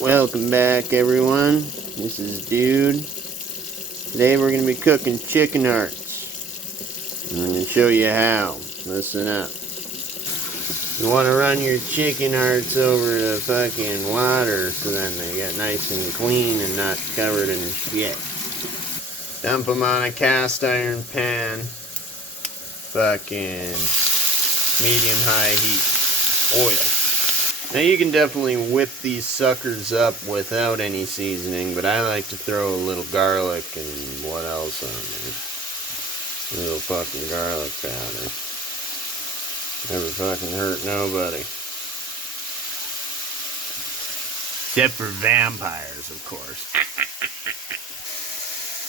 Welcome back, everyone. This is Dude. Today we're going to be cooking chicken hearts. I'm going to show you how. Listen up. You want to run your chicken hearts over to fucking water so then they get nice and clean and not covered in shit. Dump them on a cast iron pan. Fucking medium-high heat. Oil. Now you can definitely whip these suckers up without any seasoning, but I like to throw a little garlic and what else on there? A little fucking garlic powder. Never fucking hurt nobody. Except for vampires, of course.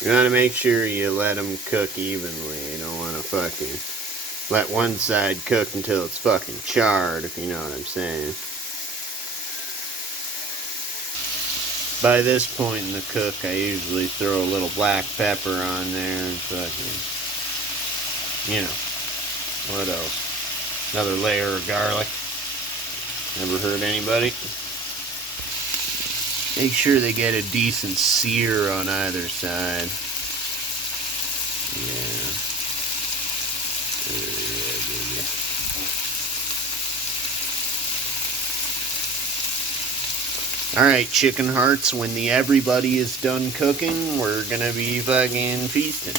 You want to make sure you let them cook evenly. You don't want to fucking let one side cook until it's fucking charred, if you know what I'm saying. By this point in the cook, I usually throw a little black pepper on there and fucking, you know, what else? Another layer of garlic. Never hurt anybody. Make sure they get a decent sear on either side. Yeah. Alright, chicken hearts, when everybody is done cooking, we're gonna be fucking feasting.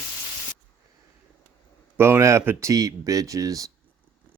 Bon appetit, bitches.